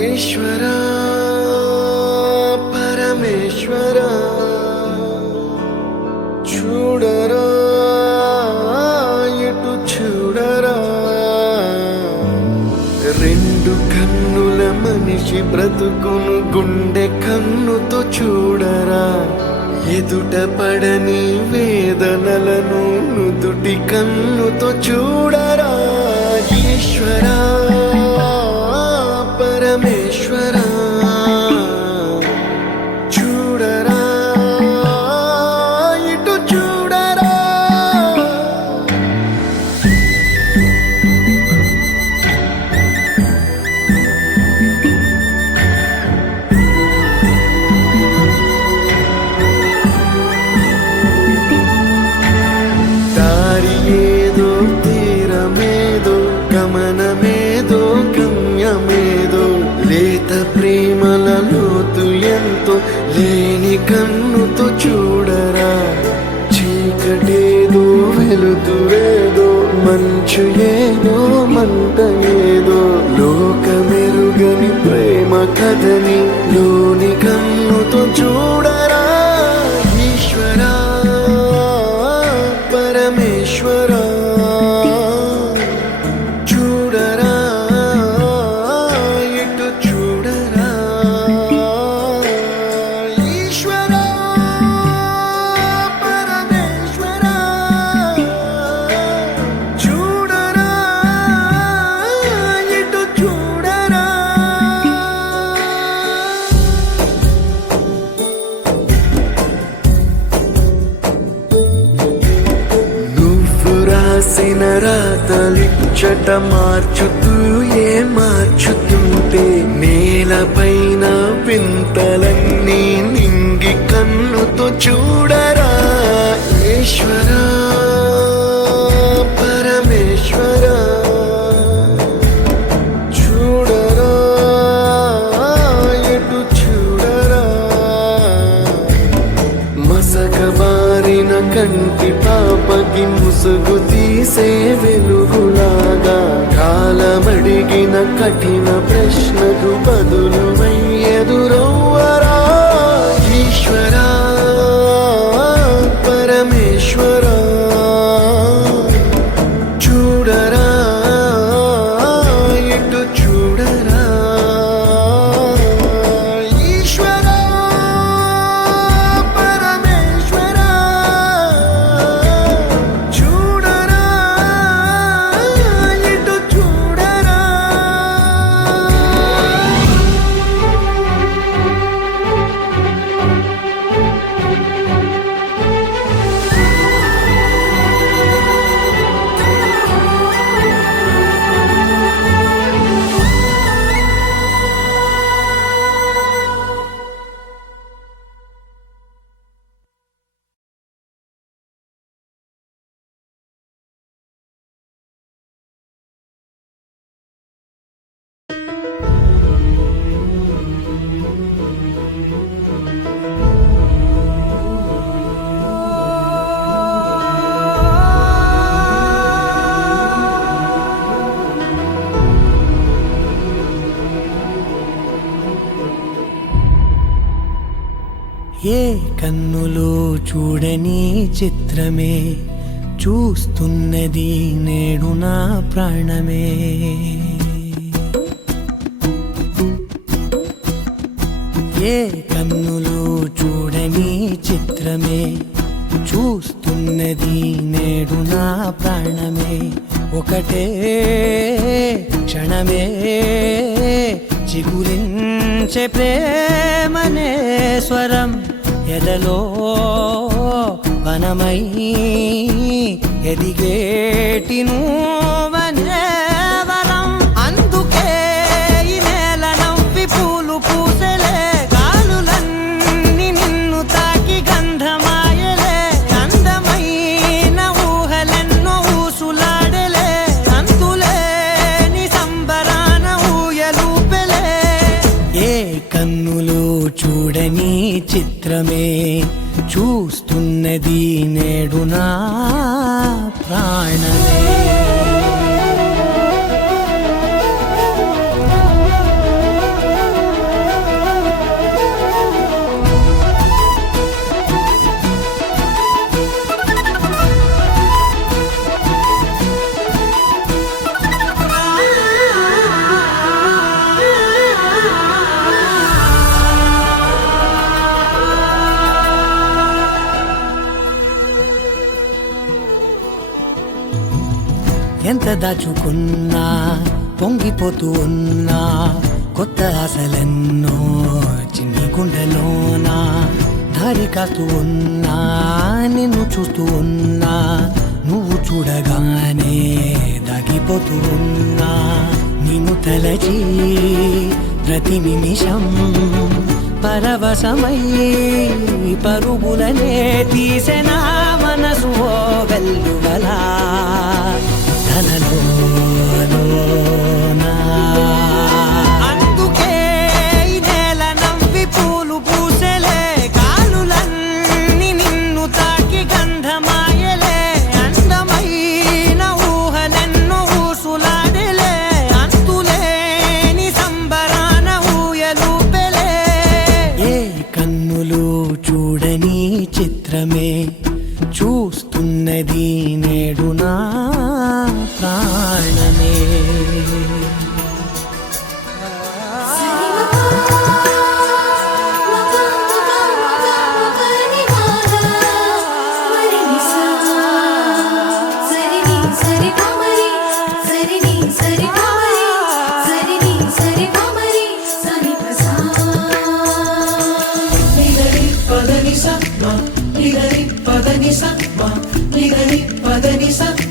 ఈశ్వరా పరమేశ్వరా చూడరా ఎటు చూడరా రెండు కన్నుల మనిషి బ్రతుకును గుండె కన్నుతో చూడరా ఎదుట పడని వేదనలను నుదుటి కన్నుతో చూడరా ఈశ్వరా పరమేశ్వరా చూడరా ఇటు చూడరా దారి ఏదో తీరమేదో గమనమేదో గమ్యమేదో లేత ప్రేమల లోతు ఎంతో లేని కన్నుతో చూడరా చీకటేదో వెలుతురేదో మంచు ఏదో మంట ఏదో లోకమెరుగని ప్రేమ కథని లోని కన్నుతో చూడరా ఈశ్వరా పరమేశ్వరా చూడరా ఇటు చూడరా ఈశ్వరా పరమేశ్వరా చూడరా ఇటు చూడరా నువ్వు రాసిన రాతలిచ్చట మార్చుతూ ఏ మార్చుతుంటే నేలపైన వింతలన్నీ నింగి కన్నుతో చూడరా ఈశ్వరా పరమేశ్వరా చూడరా ఎటు చూడరా మసకబారిన కంటి పాపకి ముసుగు తీసే వెలుగులాగా కాలమడిగిన కఠిన ప్రశ్నకు బదులు ఎదురవ్వరా ఈశ్వరా పరమేశ్వరా చూడరా ఇటు చూడరా ఈశ్వరా పరమేశ్వరా చూడరా ఇటు చూడరా ఏ కన్నులో చూడని చిత్రమే చూస్తున్నది నేడు నా ప్రాణమే ఏ కన్నులో చూడని చిత్రమే చూస్తున్నది నేడు నా ప్రాణమే ఒకటే క్షణమే చిగురించే ప్రేమనే స్వరం ఎదలో వనమై ఎదిగేటి నువ్వనే వరం అందుకే ఈ నేల నవ్వి పూలు పూసెలే గాలులన్నీ నిన్ను తాకి గంధమాయలే అందమైన ఊహలెన్నో ఊసులాడలే అంతులేని సంబరాన ఊయలూపెలే ఏ కన్నులో చూడని చిత్రమే చూస్తున్నది నేడు నా ప్రాణమే ఎంత దాచుకున్నా పొంగిపోతూ ఉన్నా కొత్త ఆశలెన్నో చిన్ని గుండెలోనా దారి కాస్తూ ఉన్నా నిన్ను చూస్తూ ఉన్నా నువ్వు చూడగానే దాగిపోతూ ఉన్నా నిన్ను తలచి ప్రతి నిమిషం పరవశమై పరుగులనే తీసెనా మనసు ఓ వెల్లువలా తనలోనా అందుకే ఈ నేల నవ్వి పూలు పూసెలే కాలులన్నీ నిన్ను తాకి గంధమాయలే అందమైన ఊహలెన్నో ఊసులాడలే అంతులేని సంబరాన ఊయలూపెలే ఏ కన్నులు చూడని చిత్రమే చూస్తున్నది నేడు నా ప్రాణమే Pదని sa